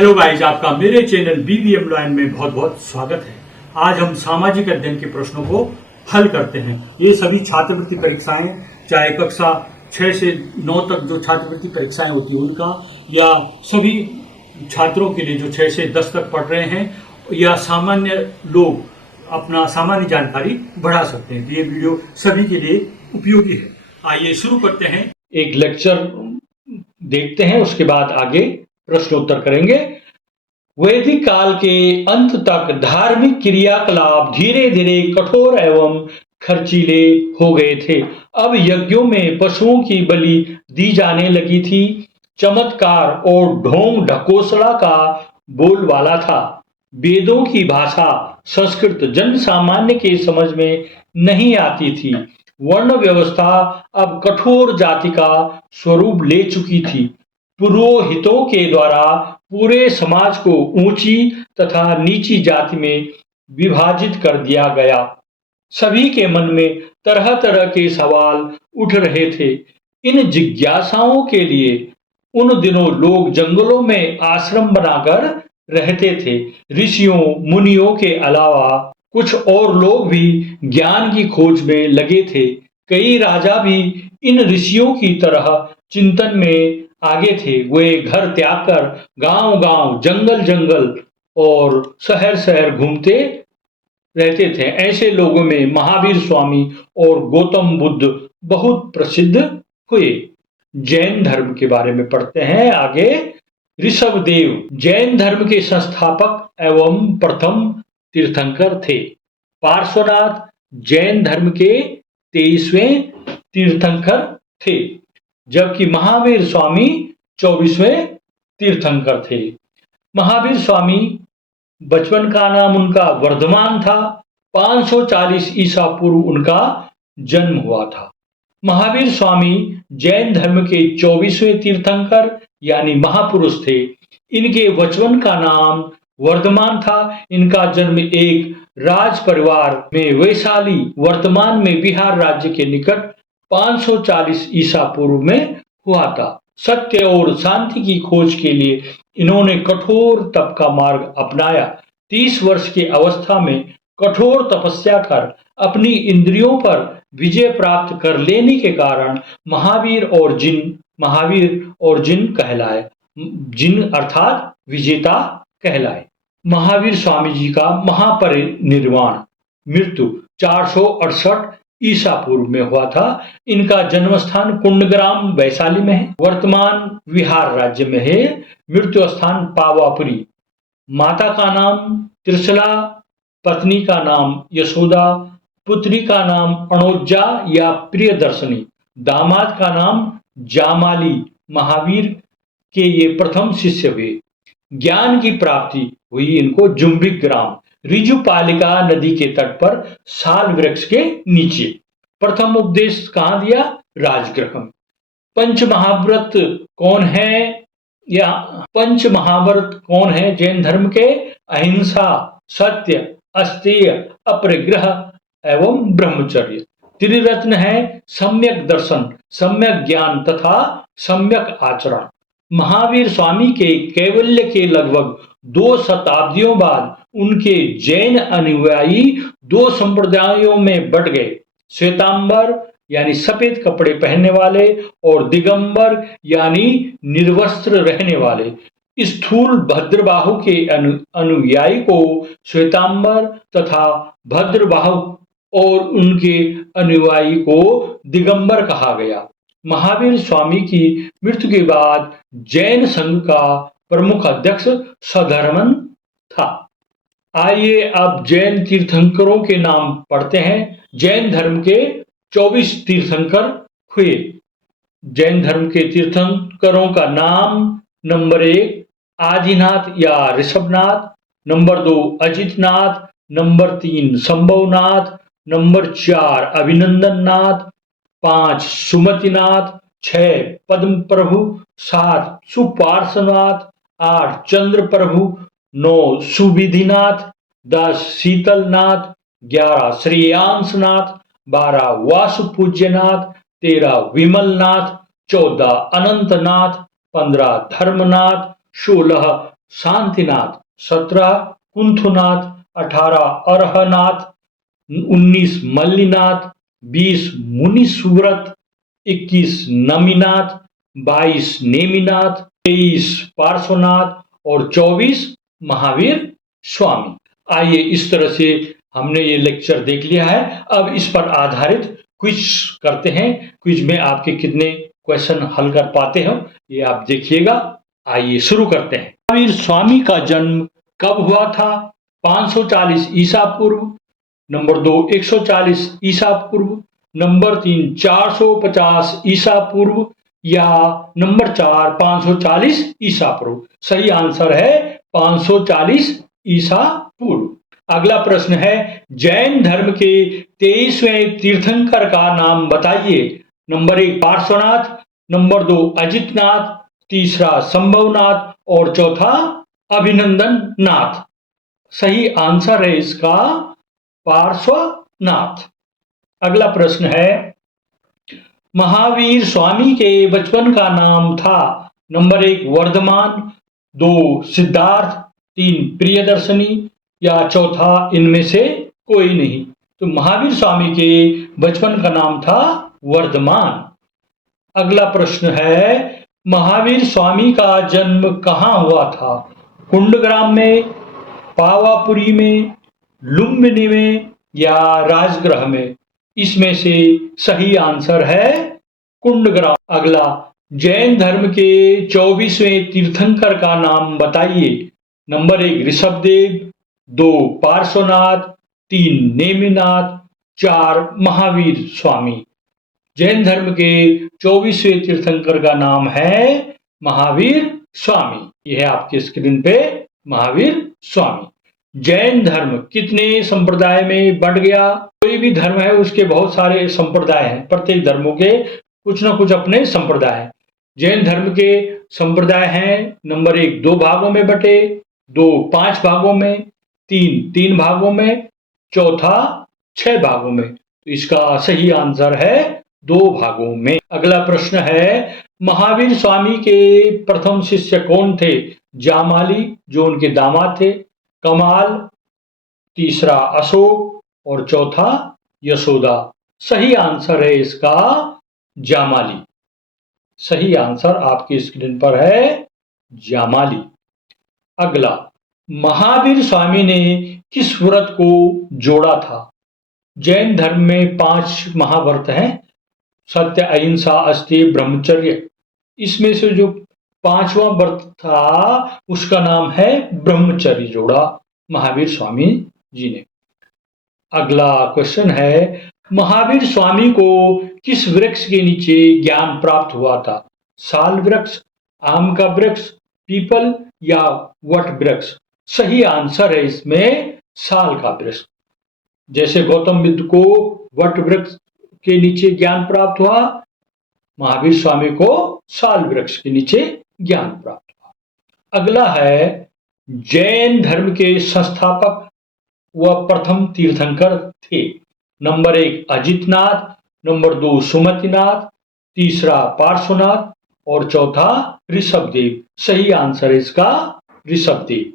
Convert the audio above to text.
Hello guys, आपका मेरे channel BBM lion में बहुत बहुत स्वागत है। आज हम सामाजिक अध्ययन के प्रश्नों को हल करते हैं। ये सभी छात्रवृत्ति परीक्षाएं, चाहे कक्षा 6 से 9 तक जो छात्रवृत्ति परीक्षाएं होती हैं उनका, या सभी छात्रों के लिए जो 6 से 10 तक पढ़ रहे हैं, या सामान्य लोग अपना सामान्य जानकारी बढ़ा सकते हैं। तो ये वीडियो सभी के लिए उपयोगी है। आइए शुरू करते हैं। एक लेक्चर देखते हैं, उसके बाद आगे प्रश्नोत्तर करेंगे। वैदिक काल के अंत तक धार्मिक क्रियाकलाप धीरे धीरे कठोर एवं खर्चीले हो गए थे। अब यज्ञों में पशुओं की बलि दी जाने लगी थी। चमत्कार और ढोंग ढकोसला का बोलबाला था। वेदों की भाषा संस्कृत जन सामान्य के समझ में नहीं आती थी। वर्ण व्यवस्था अब कठोर जाति का स्वरूप ले चुकी थी। पुरोहितों के द्वारा पूरे समाज को ऊंची तथा नीची जाति में विभाजित कर दिया गया। सभी के मन में तरह तरह के सवाल उठ रहे थे। इन जिज्ञासाओं के लिए उन दिनों लोग जंगलों में आश्रम बनाकर रहते थे। ऋषियों मुनियों के अलावा कुछ और लोग भी ज्ञान की खोज में लगे थे। कई राजा भी इन ऋषियों की तरह चिंतन में आगे थे। वे घर त्याग कर गांव-गांव, जंगल-जंगल और शहर-शहर घूमते रहते थे। ऐसे लोगों में महावीर स्वामी और गौतम बुद्ध बहुत प्रसिद्ध हुए। जैन धर्म के बारे में पढ़ते हैं आगे। ऋषभदेव जैन धर्म के संस्थापक एवं प्रथम तीर्थंकर थे। पार्श्वनाथ जैन धर्म के 23वें तीर्थंकर थे, जबकि महावीर स्वामी 24वें तीर्थंकर थे। महावीर स्वामी बचपन का नाम उनका वर्धमान था। 540 ईसा पूर्व उनका जन्म हुआ था। महावीर स्वामी जैन धर्म के 24वें तीर्थंकर यानी महापुरुष थे। इनके बचपन का नाम वर्धमान था। इनका जन्म एक राज परिवार में वैशाली, वर्तमान में बिहार राज्य के निकट 540 ईसा पूर्व में हुआ था। सत्य और शांति की खोज के लिए इन्होंने कठोर तप का मार्ग अपनाया। 30 वर्ष की अवस्था में कठोर तपस्या कर अपनी इंद्रियों पर विजय प्राप्त कर लेने के कारण महावीर और जिन कहलाए। जिन अर्थात विजेता कहलाए। महावीर स्वामी जी का महापरिनिर्वाण मृत्यु 468 ईसा पूर्व में हुआ था। इनका जन्म स्थान कुंडग्राम वैशाली में है, वर्तमान बिहार राज्य में है। मृत्यु स्थान पावापुरी। माता का नाम त्रिशला, पत्नी का नाम यशोदा, पुत्री का नाम अणोजा या प्रियदर्शनी, दामाद का नाम जामाली। महावीर के ये प्रथम शिष्य हुए। ज्ञान की प्राप्ति हुई इनको जुम्बिक ग्राम, रिजुपालिका नदी के तट पर साल वृक्ष के नीचे। प्रथम उपदेश कहाँ दिया? राजगृह में। पंच महाव्रत कौन है? पंच महाव्रत कौन है जैन धर्म के? अहिंसा, सत्य, अस्तेय, अपरिग्रह एवं ब्रह्मचर्य। त्रिरत्न है सम्यक दर्शन, सम्यक ज्ञान तथा सम्यक आचरण। महावीर स्वामी के कैवल्य के लगभग 2 शताब्दियों बाद उनके जैन अनुयायी 2 संप्रदायों में बंट गए। श्वेतांबर यानी सफेद कपड़े पहनने वाले और दिगंबर यानी निर्वस्त्र रहने वाले। स्थूल भद्रबाहु के अनुयायी को श्वेतांबर तथा भद्रबाहु और उनके अनुयायी को दिगंबर कहा गया। महावीर स्वामी की मृत्यु के बाद जैन संघ का प्रमुख अध्यक्ष सधर्मन था। आइए अब जैन तीर्थंकरों के नाम पढ़ते हैं। जैन धर्म के 24 तीर्थंकर हुए। जैन धर्म के तीर्थंकरों का नाम: नंबर 1 आदिनाथ या Rishabhnath, number 2 Ajitnath, number 3 Sambhavnath, number 4 Abhinandannath, 5 Sumatinath, 6 Padma Prabhu, 7 Suparshvanath, 8 Chandra Prabhu, 9 Suvidhinath, 10 Shitalnath, 11 Shreyansnath, 12 Vasupujyanath, 13 Vimalnath, 14 Anantnath, 15 Dharmanath, 16 Shantinath, 17 Kunthunath, 18 Arahnath, 19 Mallinath, 20 Munisuvrat, 21 Naminath, 22 Neminath, 23 Parshvanath और 24 महावीर स्वामी। आइए, इस तरह से हमने ये लेक्चर देख लिया है। अब इस पर आधारित क्विज करते हैं। क्विज में आपके कितने क्वेश्चन हल कर पाते हो ये आप देखिएगा। आइए शुरू करते हैं। महावीर स्वामी का जन्म कब हुआ था? 540 ईसा पूर्व, नंबर 2 140 ईसा पूर्व, नंबर 3 450 ईसा पूर्व या नंबर 4 540 ईसा पूर्व। सही आंसर है 540 ईसा पूर्व। अगला प्रश्न है, जैन धर्म के 23वें तीर्थंकर का नाम बताइए। नंबर 1 पार्श्वनाथ, नंबर 2 अजितनाथ, तीसरा संभवनाथ और चौथा अभिनंदन नाथ। सही आंसर है इसका पार्श्वनाथ। अगला प्रश्न है, महावीर स्वामी के बचपन का नाम था। नंबर 1 वर्धमान, 2 सिद्धार्थ, 3 प्रियदर्शनी या चौथा इनमें से कोई नहीं। तो महावीर स्वामी के बचपन का नाम था वर्धमान। अगला प्रश्न है, महावीर स्वामी का जन्म कहाँ हुआ था? कुंडग्राम में, पावापुरी में, लुम्बिनी में या राजगृह में? इसमें से सही आंसर है कुंडग्राम। अगला, जैन धर्म के 24वें तीर्थंकर का नाम बताइए। नंबर 1 ऋषभदेव, 2 पार्श्वनाथ, 3 नेमिनाथ, 4 महावीर स्वामी। जैन धर्म के 24वें तीर्थंकर का नाम है महावीर स्वामी। यह है आपके स्क्रीन पे महावीर स्वामी। जैन धर्म कितने संप्रदाय में बंट गया? कोई भी धर्म है उसके बहुत सारे संप्रदाय हैं। प्रत्येक धर्मों के कुछ ना कुछ अपने संप्रदाय हैं। जैन धर्म के संप्रदाय हैं, नंबर 1 2 भागों में बटे, 2 5 भागों में, 3 3 भागों में, चौथा 6 भागों में। तो इसका सही आंसर है 2 भागों में। अगला प्रश्न है, महावीर स्वामी के प्रथम शिष्य कौन थे? जामाली, जो उनके दामाद थे, कमाल, तीसरा अशोक और चौथा यशोदा। सही आंसर है इसका जामाली। सही आंसर आपकी स्क्रीन पर है जामाली। अगला, महावीर स्वामी ने किस व्रत को जोड़ा था? जैन धर्म में 5 महाव्रत हैं, सत्य, अहिंसा, अस्तेय, ब्रह्मचर्य। इसमें से जो 5वां व्रत था उसका नाम है ब्रह्मचर्य, जोड़ा महावीर स्वामी जी ने। अगला क्वेश्चन है, महावीर स्वामी को किस वृक्ष के नीचे ज्ञान प्राप्त हुआ था? साल वृक्ष, आम का वृक्ष, पीपल या वट वृक्ष? सही आंसर है इसमें साल का वृक्ष। जैसे गौतम बुद्ध को वट वृक्ष के नीचे ज्ञान प्राप्त हुआ, महावीर स्वामी को साल वृक्ष के नीचे ज्ञान प्राप्त हुआ। अगला है, जैन धर्म के संस्थापक व प्रथम तीर्थंकर थे। नंबर 1 अजितनाथ, नंबर 2 सुमतिनाथ, तीसरा पार्श्वनाथ और चौथा ऋषभदेव। सही आंसर है इसका ऋषभदेव।